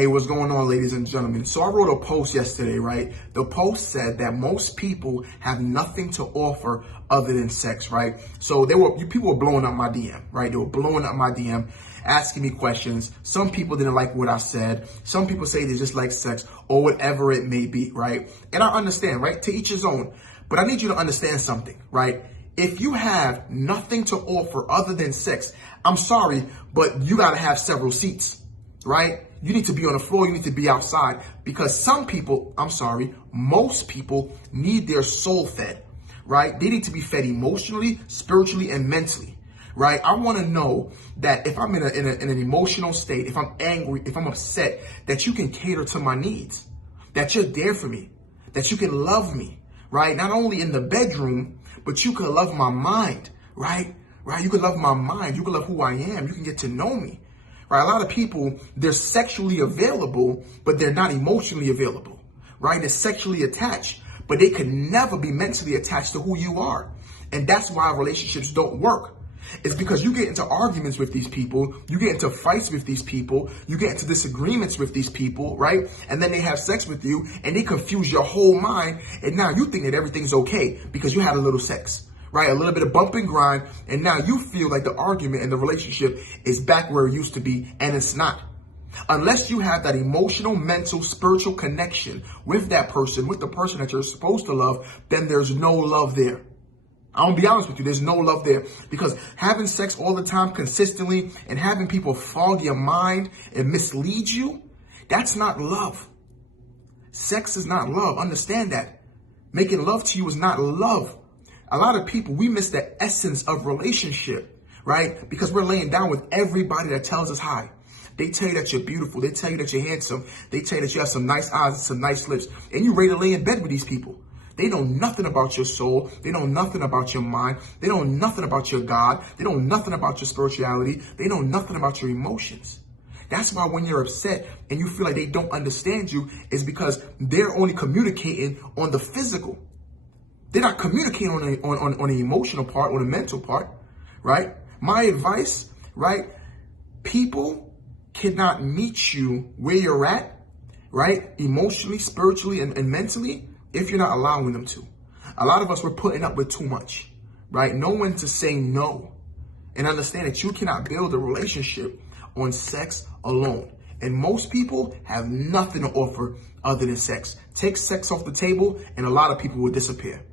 Hey, what's going on, ladies and gentlemen? So I wrote a post yesterday, right? The post said that most people have nothing to offer other than sex, right? So people were blowing up my DM, right? They were blowing up my DM, asking me questions. Some people didn't like what I said. Some people say they just like sex or whatever it may be, right? And I understand, right? To each his own. But I need you to understand something, right? If you have nothing to offer other than sex, I'm sorry, but you got to have several seats, right? You need to be on the floor. You need to be outside, because some people, most people need their soul fed, right? They need to be fed emotionally, spiritually, and mentally, right? I want to know that if I'm in an emotional state, if I'm angry, if I'm upset, that you can cater to my needs, that you're there for me, that you can love me, right? Not only in the bedroom, but you can love my mind, right? Right? You can love my mind. You can love who I am. You can get to know me. Right? A lot of people, they're sexually available, but they're not emotionally available, right? They're sexually attached, but they can never be mentally attached to who you are. And that's why relationships don't work. It's because you get into arguments with these people, you get into fights with these people, you get into disagreements with these people, right? And then they have sex with you and they confuse your whole mind. And now you think that everything's okay because you had a little sex. Right? A little bit of bump and grind. And now you feel like the argument and the relationship is back where it used to be. And it's not. Unless you have that emotional, mental, spiritual connection with that person, with the person that you're supposed to love, then there's no love there. I'm gonna be honest with you. There's no love there, because having sex all the time consistently and having people fog your mind and mislead you, that's not love. Sex is not love. Understand that. Making love to you is not love. A lot of people, we miss the essence of relationship, right? Because we're laying down with everybody that tells us hi. They tell you that you're beautiful. They tell you that you're handsome. They tell you that you have some nice eyes and some nice lips. And you're ready to lay in bed with these people. They know nothing about your soul. They know nothing about your mind. They know nothing about your God. They know nothing about your spirituality. They know nothing about your emotions. That's why when you're upset and you feel like they don't understand you, is because they're only communicating on the physical. They're not communicating on the emotional part, or the mental part, right? My advice, right? People cannot meet you where you're at, right? Emotionally, spiritually, and mentally, if you're not allowing them to. A lot of us, we're putting up with too much, right? No one to say no. And understand that you cannot build a relationship on sex alone. And most people have nothing to offer other than sex. Take sex off the table and a lot of people will disappear.